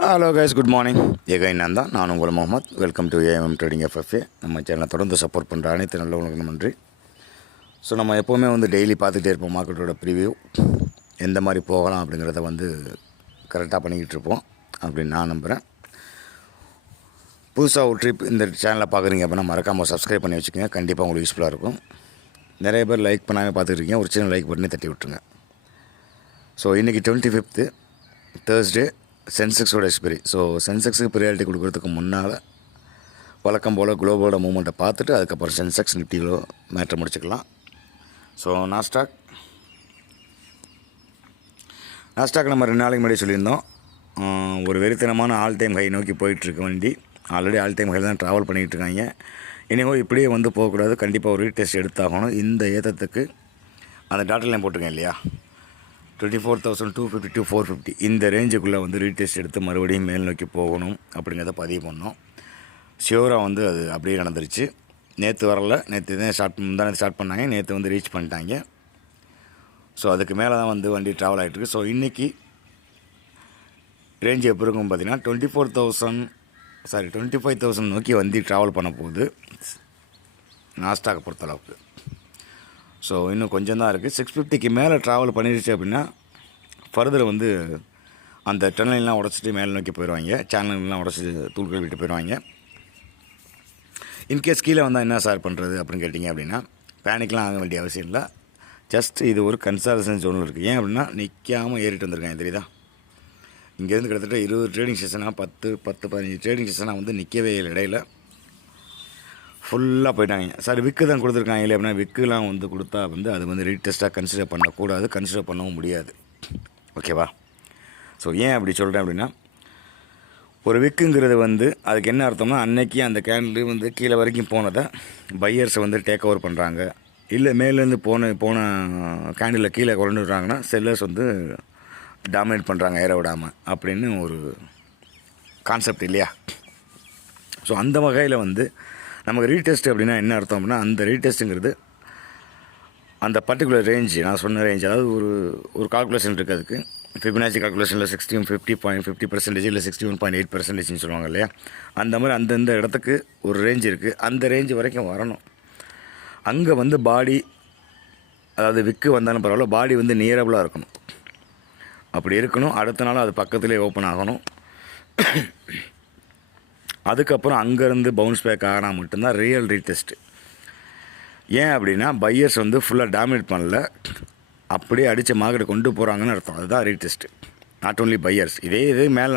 Hello guys good morning எகை நான் தான் நான் உங்கள் Mohammed. Welcome to AM trading FFA நம்ம சேனலை தொடர்ந்து சப்போர்ட் பண்ணுற அனைத்து நல்லவங்களுக்கு நன்றி. ஸோ நம்ம எப்போவுமே வந்து டெய்லி பார்த்துட்டே இருப்போம் மார்க்கெட்டோட ப்ரிவியூ எந்த மாதிரி போகலாம் அப்படிங்கிறத வந்து கரெக்டாக பண்ணிக்கிட்டு இருப்போம் அப்படின்னு நான் நம்புகிறேன் புதுசாக ஒரு ட்ரிப் இந்த சேனலை பார்க்குறீங்க அப்படின்னா மறக்காமல் சப்ஸ்கிரைப் பண்ணி வச்சுக்கோங்க. கண்டிப்பாக உங்களுக்கு யூஸ்ஃபுல்லாக இருக்கும். நிறைய பேர் லைக் பண்ணாமல் பார்த்துருக்கீங்க ஒரு சின்ன லைக் பட்டனே தட்டி விட்டுருங்க. ஸோ இன்றைக்கி டுவெண்ட்டி ஃபிஃப்த்து தேர்ஸ்டே சென்செக்ஸோட எக்ஸ்பெரி ஸோ சென்செக்ஸுக்கு ப்ரியாரிட்டி கொடுக்கறதுக்கு முன்னால் வழக்கம் போல் குளோபலோட மூமெண்ட்டை பார்த்துட்டு அதுக்கப்புறம் சென்செக்ஸ் நிஃப்டிகளோ மேட்ரு முடிச்சுக்கலாம். ஸோ நாஸ்டாக் நாஸ்டாக் நம்ம ரெண்டு நாளைக்கு முன்னாடி சொல்லியிருந்தோம். ஒரு வெறித்தனமான ஆல் டைம் ஹை நோக்கி போயிட்டுருக்க வண்டி. ஆல்ரெடி ஆல் டைம் ஹையில் தான் ட்ராவல் பண்ணிகிட்டு இருக்காங்க. இனிமேல் இப்படியே வந்து போகக்கூடாது. கண்டிப்பாக ஒரு ரீடெஸ்ட் எடுத்தாகணும். இந்த ஏத்தத்துக்கு அந்த டாட்டா லைன் போட்டிருக்கேன் இல்லையா? Twenty four thousand two fifty to four fifty இந்த ரேஞ்சுக்குள்ளே வந்து ரீடெஸ்ட் எடுத்து மறுபடியும் மேல் நோக்கி போகணும் அப்படிங்கிறத பதிவு பண்ணோம். ஷியூராக வந்து அது அப்படியே நடந்துருச்சு. நேற்று வரல. நேற்று தான் ஸ்டார்ட் முந்தானே ஸ்டார்ட் பண்ணாங்க. நேற்று வந்து ரீச் பண்ணிட்டாங்க. ஸோ அதுக்கு மேலே தான் வந்து வண்டி ட்ராவல் ஆகிட்டுருக்கு ஸோ இன்றைக்கி ரேஞ்ச் எப்படி இருக்கும் பார்த்தீங்கன்னா twenty four thousand sorry twenty five thousand நோக்கி வண்டி ட்ராவல் பண்ண போகுது. நாஸ்டாக் பொறுத்தளவுக்கு. ஸோ இன்னும் கொஞ்சம் தான் இருக்குது சிக்ஸ் ஃபிஃப்டிக்கு மேலே ட்ராவல் பண்ணிடுச்சு அப்படின்னா ஃபர்தர் வந்து அந்த டனல்லாம் உடச்சிட்டு மேலே நோக்கி போயிடுவாங்க சேனல்லாம் உடச்சி தூள் விட்டு போயிடுவாங்க இன்கேஸ் கீழே வந்தால் என்ன சார் பண்ணுறது அப்படின்னு கேட்டிங்க அப்படின்னா பேனிக்லாம் ஆக வேண்டிய அவசியம் இல்லை. ஜஸ்ட் இது ஒரு கன்சல்டன்ஸ் ஜோனில் இருக்குது ஏன் அப்படின்னா நிற்காமல் ஏறிட்டு வந்திருக்காங்க தெரியுதா? இங்கேருந்து கிட்டத்தட்ட இருபது ட்ரேடிங் செஷனாக பத்து பத்து பதினஞ்சு ட்ரேடிங் செஷனாக வந்து நிற்கவே இல்லை இடையில. ஃபுல்லாக போயிட்டாங்க. சார் விக்கு தான் கொடுத்துருக்காங்க இல்லை அப்படின்னா விக்குலாம் வந்து கொடுத்தா வந்து அது வந்து ரீடெஸ்ட்டாக கன்சிடர் பண்ணக்கூடாது கன்சிடர் பண்ணவும் முடியாது. ஓகேவா? ஸோ ஏன் அப்படி சொல்கிறேன் அப்படின்னா ஒரு விக்குங்கிறது வந்து அதுக்கு என்ன அர்த்தம்னா அன்னைக்கு அந்த கேண்டில் வந்து கீழே வரைக்கும் போனதை பையர்ஸை வந்து டேக் ஓவர் பண்ணுறாங்க இல்லை மேலேருந்து போன போன கேண்டில் கீழே கொண்டு விட்றாங்கன்னா செல்லர்ஸ் வந்து டாமினேட் பண்ணுறாங்க ஏற விடாமல் அப்படின்னு ஒரு கான்செப்ட் இல்லையா? ஸோ அந்த வகையில் வந்து நமக்கு ரீடெஸ்ட் அப்படின்னா என்ன அர்த்தம் அப்படின்னா அந்த ரீடெஸ்ட்டுங்கிறது அந்த பர்டிகுலர் ரேஞ்சு நான் சொன்ன ரேஞ்ச் அதாவது ஒரு ஒரு கால்குலேஷன் இருக்குது அதுக்கு. Fibonacci கால்குலேஷனில் sixty fifty point fifty percentage இல்லை சிக்ஸ்டி ஒன் பாயிண்ட் எயிட் பர்சன்டேஜ்னு சொல்லுவாங்க இல்லையா? அந்த மாதிரி அந்தந்த இடத்துக்கு ஒரு ரேஞ்ச் இருக்குது அந்த ரேஞ்ச் வரைக்கும் வரணும். அங்கே வந்து பாடி அதாவது விக்கு வந்தாலும் பரவாயில்ல பாடி வந்து நியரபுளாக இருக்கணும். அப்படி இருக்கணும். அடுத்த நாள் அது பக்கத்துலேயே ஓப்பன் ஆகணும். அதுக்கப்புறம் அங்கேருந்து பவுன்ஸ் பேக் ஆனால் மட்டும்தான் ரியல் ரீடெஸ்ட்டு ஏன் அப்படின்னா பையர்ஸ் வந்து ஃபுல்லாக டாமினேட் பண்ணல. அப்படியே அடித்த மார்க்கெட்டை கொண்டு போகிறாங்கன்னு அர்த்தம். அதுதான் ரீடெஸ்ட்டு நாட் ஓன்லி பையர்ஸ் இதே இது மேலே